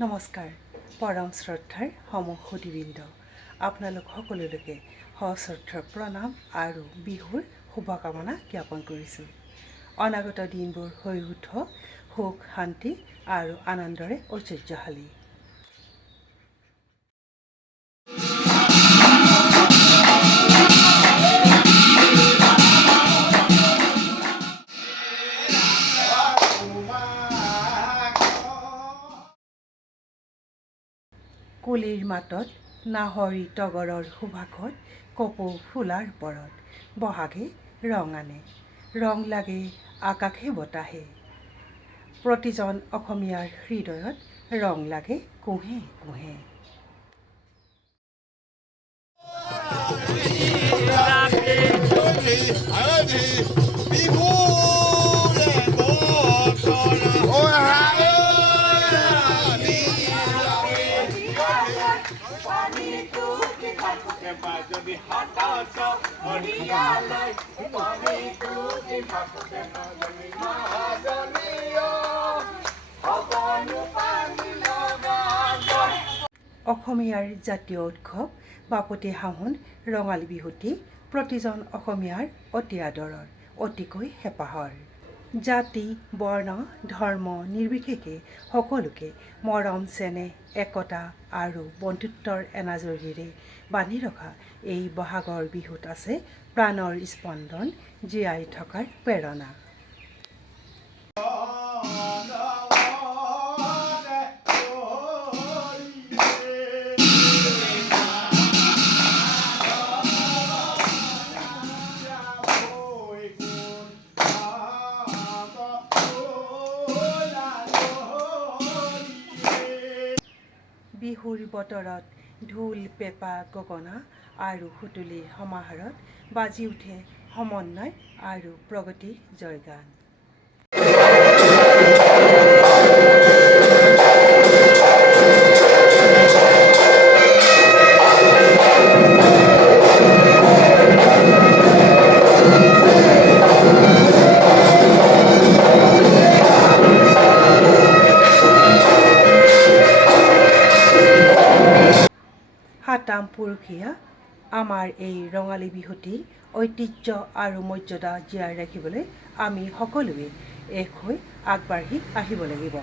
নমস্কাৰ পৰম শ্ৰদ্ধাৰ সমসুদীবৃন্দ আপোনালোক সকলোলৈকে সশ্ৰদ্ধৰ প্ৰণাম আৰু বিহুৰ শুভকামনা জ্ঞাপন কৰিছোঁ। অনাগত দিনবোৰ হৈ উঠক সুখ শান্তি আৰু আনন্দৰে ঐশ্বৰ্যশালী। কুলিৰ মাতত নাহৰী তগৰৰ সুভাষত কপৌ ফুলাৰ পৰত বহাগে ৰং আনে, ৰং লাগে আকাশে বতাহে। প্ৰতিজন অসমীয়াৰ হৃদয়ত ৰং লাগে কুঁহে কুঁহে। অসমীয়াৰ জাতীয় উৎসৱ বাপতিসাহোন ৰঙালী বিহুটি প্ৰতিজন অসমীয়াৰ অতি আদৰৰ, অতিকৈ হেঁপাহৰ। জাতি বৰ্ণ ধৰ্ম নিৰ্বিশেষে সকলোকে মৰম চেনেহ একতা আৰু বন্ধুত্বৰ এনাজৰীৰে বান্ধি ৰখা এই বহাগৰ বিহুত আছে প্ৰাণৰ স্পন্দন, জীয়াই থকাৰ প্ৰেৰণা। বিহুৰ বতৰত ঢোল পেঁপা গগনা আৰু সুতুলিৰ সমাহাৰত বাজি উঠে সমন্বয় আৰু প্ৰগতিৰ জয়গান। সাতাম পুৰুষীয়া আমাৰ এই ৰঙালী বিহুটি ঐতিহ্য আৰু মৰ্যাদা জীয়াই ৰাখিবলৈ আমি সকলোৱে এক হৈ আগবাঢ়ি আহিব লাগিব।